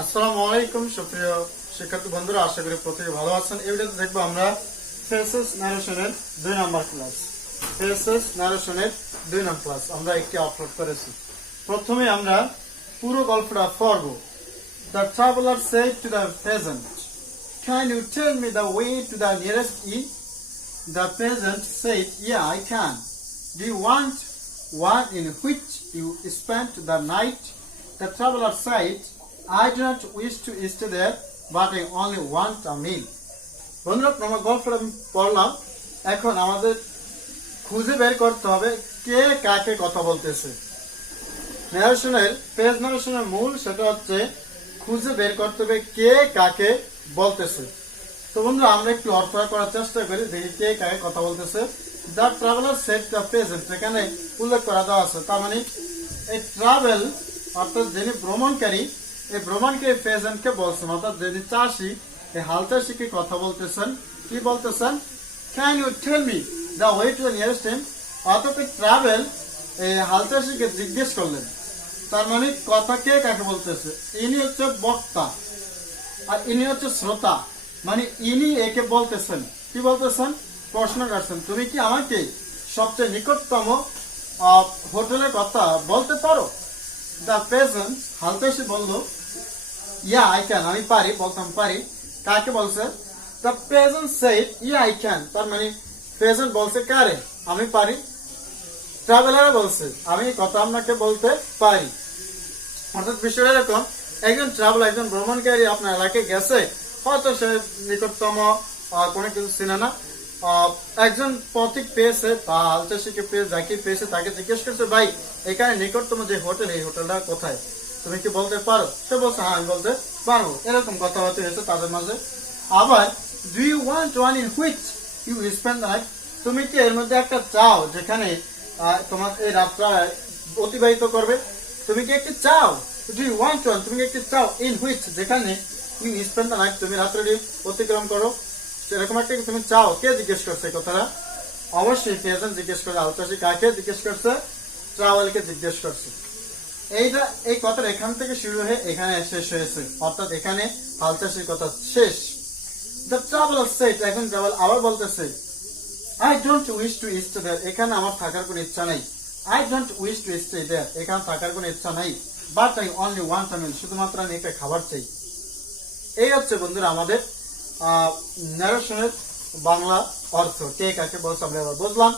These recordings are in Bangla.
আসসালামু আলাইকুম সুপ্রিয় শিক্ষার্থী বন্ধুরা, আশা করি প্রত্যেকে ভালো আছেন। এই ভিডিওতে দেখবো আমরা ফেসেস ন্যারেশনের 2 নম্বর ক্লাস। ফেসেস ন্যারেশনের 2 নম্বর ক্লাস আমরা একটি আপলোড করেছি। প্রথমে আমরা পুরো গল্পটা পড়ব। The traveler said to the peasant, "Can you tell me the way to the nearest inn?" The peasant said, "Yeah, I can. Do you want one in which you spent the night?" The traveler said, "I do not wish to stay there, but I only want a meal." বন্ধুরা, আমার গল্পটা আমি পড়লাম। এখন আমাদের খুঁজে বের করতে হবে কে কাকে কথা বলতেছে। ন্যারেশনের পেজ ন্যারেশনের মূল সেটা হচ্ছে খুঁজে বের করতে হবে কে কাকে বলতেছে। তো বন্ধুরা, আমরা একটু অর্থ করার চেষ্টা করি, দেখি কে কাকে কথা বলতেছে। দ্য ট্রাভেলার সেড দ্য পেজেন্ট, এখানে উল্লেখ করা দেওয়া আছে। তার মানে এই ট্রাভেল অর্থাৎ যিনি ভ্রমণকারী, এই ভ্রমণকারী পেজেন্টকে বলছেন, অর্থাৎ যিনি চাষি, এই হাল চাষিকে কথা বলতেছেন। কি বলতেছেন? Can you tell me the way to the nearest inn. অর্থাৎ ট্রাভেল এই হাল চাষিকে জিজ্ঞেস করলেন। তার মানে কথা কে কাকে বলতেছে? ইনি হচ্ছে বক্তা আর ইনি হচ্ছে শ্রোতা। মানে ইনি একে বলতেছেন, কি বলতেছেন? প্রশ্ন করছেন, তুমি কি আমাকে সবচেয়ে নিকটতম হোটেলের কথা বলতে পারো? দ্য পেজেন্ট, হাল চাষি বলল, ইয়া আই ক্যান, আমি পারি, বলতাম পারি। কাকে বলছে? The peasant said, yeah I can. তার মানে পেজেন্ট বলছে কারে? আমি পারি। ট্রাভেলার বলছে আমি কথা আপনাকে বলতে পারি। অর্থাৎ বিষয়টা এরকম, একজন ট্রাভেলার, একজন ভ্রমণকারী আপনার এলাকায় গেছে, হয়তো সে নিকটতম কোনো কিছু চিনে না, একজন পথিক পেয়েছে বা হাল চাষিকে পেয়ে, যাকে পেয়েছে তাকে জিজ্ঞেস করছে, ভাই এখানে নিকটতম যে হোটেল, এই হোটেলটা কোথায়, তুমি কি বলতে পারো? সে বলছে, হ্যাঁ আমি বলতে পারবো। এরকম কথাবার্তা হয়েছে তাদের মাঝে। আবার, do you want one in which you spend the night, তুমি কি এর মধ্যে একটা চাও যেখানে তোমার এই রাতটা অতিবাহিত করবে? তুমি কি একটি চাও? ডু ইউ ওয়ান্ট ওয়ান, তুমি কি একটি চাও, ইন হুইচ, যেখানে ইউ স্পেন্ড দ্য নাইট, তুমি রাত্রি অতিক্রম করো, এরকম একটা তুমি চাও। কে জিজ্ঞেস করছে এই কথাটা? অবশ্যই পেজেন্ট জিজ্ঞেস করছে। হাল চাষি কাকে জিজ্ঞেস করছে? ট্রাভেলকে জিজ্ঞেস করছে। এই কথাটা এখান থেকে শুরু হয়ে এখানে শেষ হয়েছে, অর্থাৎ এখানে হাল চাষির কথা শেষ। দ্য ট্রাভেলার সেড, এখন ট্রাভেল আবার বলতেছে, I don't wish to stay there, এখানে আমার থাকার কোনো ইচ্ছা নাই। I don't wish to stay there, এখানে থাকার কোনো ইচ্ছা নাই। But I only want a meal, শুধুমাত্র আমি একটা খাবার চাই। এই হচ্ছে বন্ধুরা আমাদের ন্যারেশনের বাংলা অর্থ। কে কাকে বলছে আমরা এবার বুঝলাম।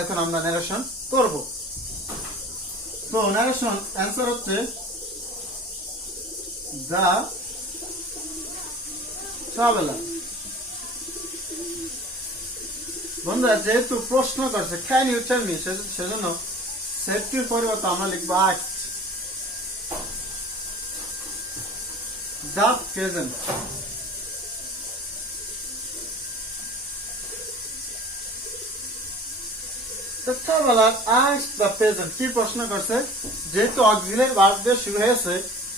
এখন আমরা ন্যারেশন করব। তো ন্যারেশন অ্যান্সার হচ্ছে দ্য ট্রাভেলার। বন্ধুরা, যেহেতু প্রশ্ন করছে ক্যান ইউ টেল মি, সেজন্য সেফটির পরিবর্তে আমরা লিখবো asked the peasant. The traveler asked the peasant, কি প্রশ্ন করছে? যেহেতু অক্সিলারি ভার্ব দিয়ে শুরু হয়েছে,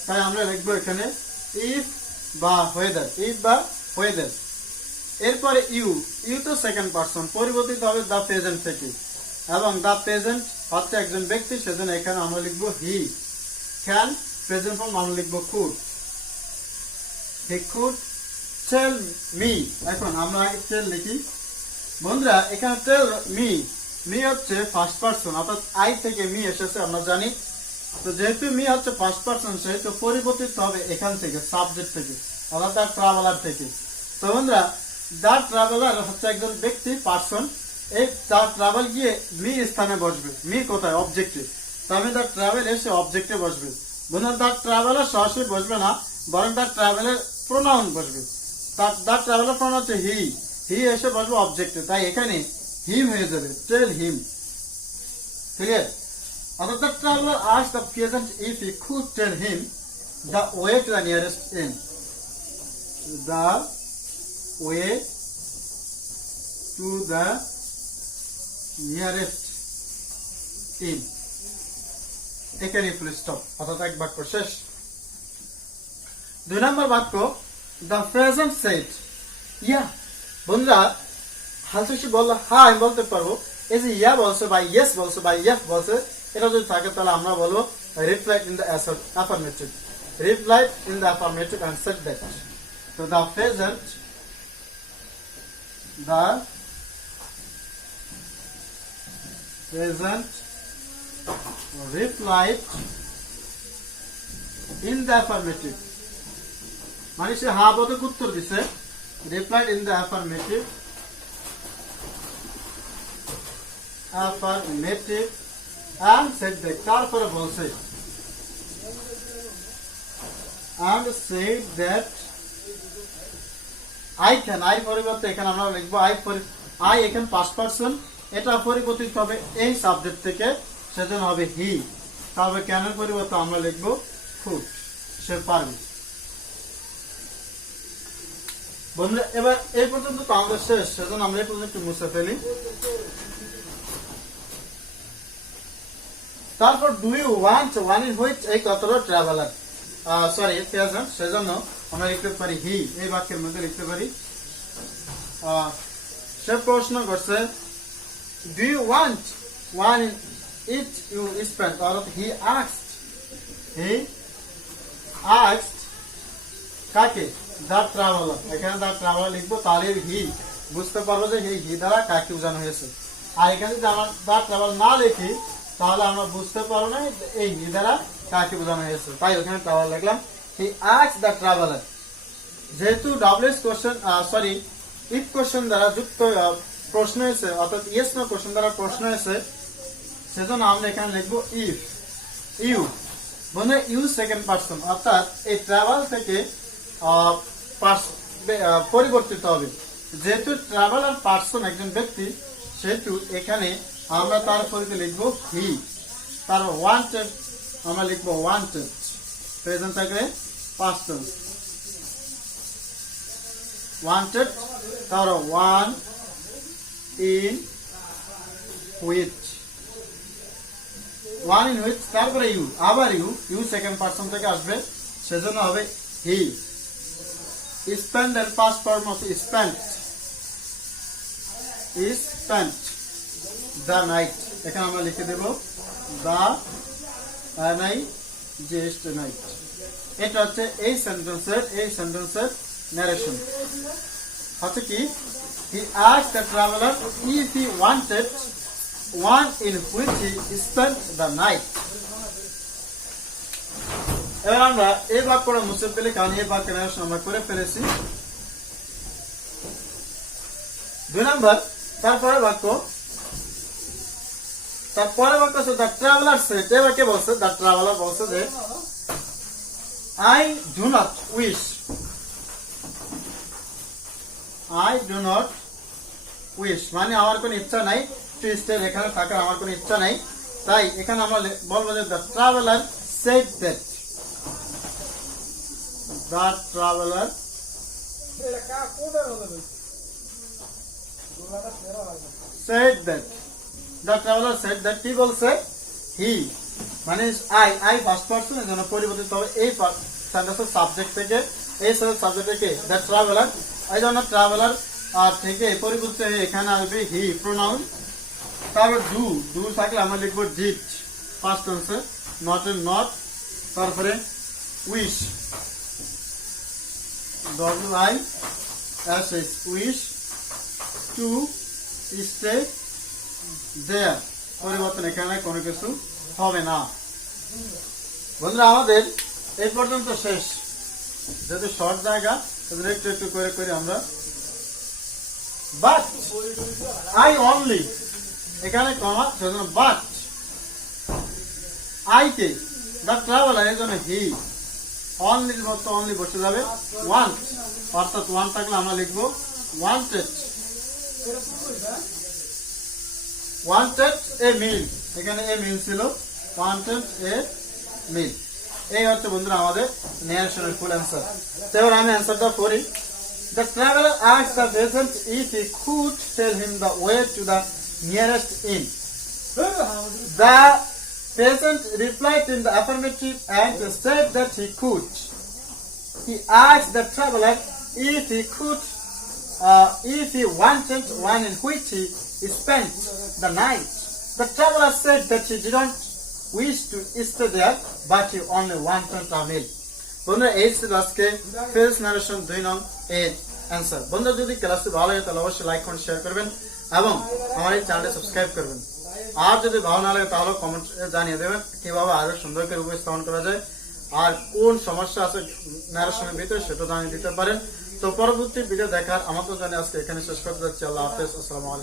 তাই আমরা লিখবো এখানে ইফ বা ওয়েদার, ইফ বা ওয়েদার। এরপরে ইউ, ইউ তো সেকেন্ড পারসন, পরিবর্তিত হবে দ্য পেজেন্ট থেকে, এবং দ্য পেজেন্ট হচ্ছে একজন ব্যক্তি, সেজন্য এখানে আমরা লিখবো হি। ক্যান প্রেজেন্ট ফর্ম আমরা লিখবো could. He could tell me. এখন আমরা আগে টেল লিখি। বন্ধুরা, এখানে টেল মি, মি হচ্ছে ফার্স্ট পারসন, অর্থাৎ আই থেকে মি এসেছে আমরা জানি। তো যেহেতু মি হচ্ছে ফার্স্ট পারসন, সেহেতু পরিবর্তিত হবে এখান থেকে, সাবজেক্ট থেকে, অর্থাৎ দ্য ট্রাভেলার থেকে। তো বন্ধুরা, দ্য ট্রাভেলার হচ্ছে একজন ব্যক্তি, পারসন। এই দ্য ট্রাভেল গিয়ে মি স্থানে বসবে। মি কোথায়? অবজেক্টে। তবে দ্য ট্রাভেল এসে অবজেক্টে বসবে। বন্ধুরা, দ্য ট্রাভেলার সরাসরি বসবে না, বরং দ্য ট্রাভেলের প্রোনাউন বসবে। দ্য ট্রাভেলার প্রোনাউন হচ্ছে হি, হি এসে বসবে অবজেক্টে, তাই এখানে হিম হয়ে যাবে, টেল হিম। ক্লিয়ার? অর্থাৎ the traveller asked the peasant if he could tell him the way to the nearest inn. The way to the nearest inn, এখানে ফুল স্টপ, অর্থাৎ এক বাক্য শেষ। 2 নম্বর বাক্য, দ্য পেজেন্ট সেড, ইয়া। বন্ধুরা, হাল চাষি বললো, হ্যাঁ আমি বলতে পারবো। এই যে ইয়া বলছে বা ইয়েস বলছে বা ইয়েস বলছে, এটা যদি থাকে তাহলে আমরা বলবো reply in the affirmative. replied in the affirmative and said that. So the peasant replied in the affirmative. মানে সে হ্যাঁ বোধক উত্তর দিছে, replied in the affirmative and said that. তারপরে বলছে and said that I can, I পরিবর্তে এখানে আমরা লিখবো I এখানে past person, এটা পরিবর্তিত হবে এই সাবজেক্ট থেকে, সেজন্য হবে he। তবে ক্যানের পরিবর্তে আমরা লিখবো could, সে পারবে। বন্ধুরা এবার এই পর্যন্ত তো আমাদের শেষ, সেজন্য আমরা এই পর্যন্ত একটু মুছে ফেলি। তারপর do you want, one in which এই কথাটা ট্রাভেলার সরি পেজেন্ট, সেজন্য আমরা লিখতে পারি হি। এই বাক্যের মধ্যে লিখতে পারি সে প্রশ্ন করছে do you want one in it you spend, অর্থাৎ হি আস্কড কাকে, দ্য ট্রাভেলার। এখানে দ্য ট্রাভেলার লিখবো, তাহলে হি বুঝতে পারবো যে হি দ্বারা কাকে বোঝানো হয়েছে। আর এখানে যদি আমরা দ্য ট্রাভেলার না লিখি তাহলে আমরা বুঝতে পারবো না এই হি দ্বারা কাকে বোঝানো হয়েছে, তাই ওখানে ট্রাভেলার লিখলাম। He asked the traveller. যেহেতু WS question sorry if question দ্বারা যুক্ত প্রশ্ন হয়েছে, অর্থাৎ ইয়েস নো কোশ্চেন দ্বারা প্রশ্ন হয়েছে, সেজন্য আমরা এখানে লিখবো ইফ। ইউ মানে ইউ সেকেন্ড পার্সন, অর্থাৎ এই ট্রাভেল থেকে পরিবর্তিত হবে। যেহেতু ট্রাভেলার পার্সন একজন ব্যক্তি, সেহেতু এখানে আমরা তার পরিবর্তে লিখবো হি। তার ওয়ান্টেড আমরা লিখবো ওয়ান্টেড, প্রেজেন্ট থাকলে পাস্ট টেন্স ওয়ান্টেড, তার one in which, one in which, তারপরে ইউ, আবার ইউ সেকেন্ড পার্সন থেকে আসবে, সেজন্য হবে হি। স্পেন্ড এর পাস্ট ফর্ম হচ্ছে স্পেন্ট, দ্য নাইট, এখানে আমরা লিখে দেব দ্য নাইট। এটা হচ্ছে এই সেন্টেন্সের ন্যারেশন। হচ্ছে কি হি asked the traveller if he wanted one in which he spent the night. এবার আমরা এই বাক্যটা মুছে ফেলি, কারণ এই বাক্যের ন্যারেশন আমরা করে ফেলেছি। 2 নম্বর, তারপরে বাক্য হচ্ছে দ্য ট্রাভেলার সেড। এবার কে বলছে? দ্য ট্রাভেলার বলছে যে I do not wish মানে আমার কোনো ইচ্ছা নাই টু স্টে, এখানে থাকার আমার কোনো ইচ্ছা নাই। তাই এখানে আমরা বলবো যে the traveller said that, the traveller said that, the traveler said that, কি বলছে? he মানে I ফার্স্ট পারসন, এজন্য পরিবর্তিত হবে এই সেন্টেন্সের সাবজেক্ট থেকে, এই সাবজেক্ট থেকে দ্য ট্রাভেলার, এই জন্য ট্রাভেলার থেকে পরিবর্তিত হয়ে এখানে আসবে হি প্রোনাউন। তারপর ডু থাকলে আমরা লিখবো ডিড ফার্স্ট টেন্সে, নট এর নট, তারপরে wish WISH wish, to stay there, পরিবর্তন এখানে কোনো কিছু হবে না। বন্ধুরা আমাদের এই পর্যন্ত শেষ, যেহেতু শর্ট জায়গা একটু একটু করে করে আমরা বাট আই অনলি, এখানে কমা, সেজন্য but I K the traveller, এই জন্য হি, অনলির মতো অনলি বসে যাবে ওয়ান্ট, অর্থাৎ ওয়ান থাকলে আমরা লিখবো ওয়ান্টেড এ মিল, এখানে এ মিল ছিল, ওয়ান্টেড এ মিল। এই হচ্ছে বন্ধুরা আমাদের ন্যারেশনের ফুল অ্যান্সার। এবার আমি অ্যান্সারটা পড়ি। The traveler asked the peasant if he could tell him the way to the nearest inn. The peasant replied in the affirmative and said that he could. He asked the traveler if he wanted one in which he spent the night. The traveler said that he didn't wish to stay there, but he only wanted a meal. বন্ধুরা এই ছিল আজকে ফেস নারেশন 2 নং এর অ্যান্সার। বন্ধুরা যদি ক্লাসটি ভালো লাগে তাহলে অবশ্যই লাইক কমেন্ট শেয়ার করবেন এবং আমার এই চ্যানেলটি সাবস্ক্রাইব করবেন। আর যদি ভালো না লাগে তাহলে কমেন্ট জানিয়ে দেবেন কিভাবে আরো সুন্দর করে উপস্থাপন করা যায় আর কোন সমস্যা আছে ন্যারেশনের ভিতরে সেটা জানিয়ে দিতে পারেন। তো পরবর্তী ভিডিও দেখার আমন্ত্রণ জানিয়ে আজকে এখানে শেষ করতে যাচ্ছি। আল্লাহ হাফেজ, আসসালামু আলাইকুম।